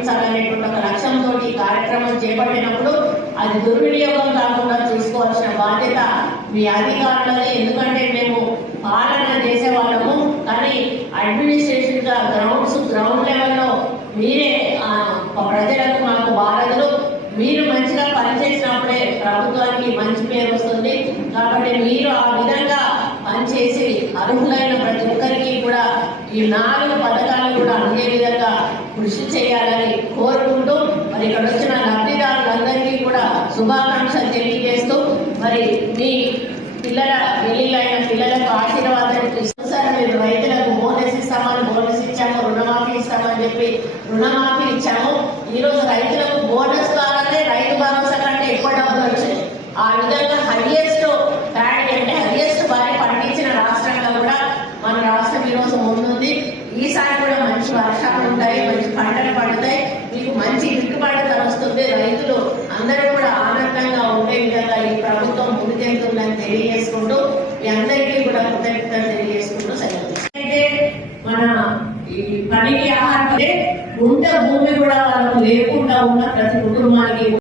సాధించాలనేటువంటి ఒక లక్ష్యంతో ఈ కార్యక్రమం చేపట్టినప్పుడు అది దుర్వినియోగం కాకుండా చూసుకోవాల్సిన బాధ్యత మీ అధికారులది. ఎందుకంటే మేము పాలన చేసేవాళ్ళము కానీ అడ్మినిస్ట్రేషన్గా గ్రౌండ్స్ గ్రౌండ్ లెవెల్లో మీరే ఆ, ప్రజలకు మాకు బాధలు మీరు మంచిగా పనిచేసినప్పుడే ప్రభుత్వానికి మంచి పేరు వస్తుంది. కాబట్టి మీరు ఆ విధంగా అర్హులైన ప్రతి ఒక్కరికి కూడా ఈ నాలుగు పథకాలు కూడా అందే విధంగా కృషి చేయాలని కోరుకుంటూ మరి ఇక్కడ వచ్చిన లబ్ధిదారులందరికీ కూడా శుభాకాంక్షలు తెలియజేస్తూ మరి మీ పిల్లల పెళ్ళిళ్ళైన పిల్లలకు ఆశీర్వాదాలు ఇస్తారు మీరు రైతులకు బోనస్ ఇస్తామని బోనస్ ఇచ్చాము రుణమాఫీ ఇస్తామని చెప్పి రుణమాఫీ ఇచ్చాము. ఈ రోజు రైతులకు రాష్ట్రం ఈ ముందుంది ఈసారి కూడా మంచి వర్షాలు ఉంటాయి మంచి పంటలు పండుతాయి. మీకు మంచి గిట్టుబాటు ధర వస్తుంది. రైతులు అందరూ కూడా ఆనందంగా ఉండే విధంగా ఈ ప్రభుత్వం ముందుకెళ్తుందని తెలియజేసుకుంటూ మీ అందరికీ కూడా కృతజ్ఞతలు తెలియజేసుకుంటూ సెలవు అయితే మన ఈ పనికి ఆహారం గుంట భూమి కూడా వాళ్ళకు లేకుండా ఉన్న ప్రతి కుటుంబానికి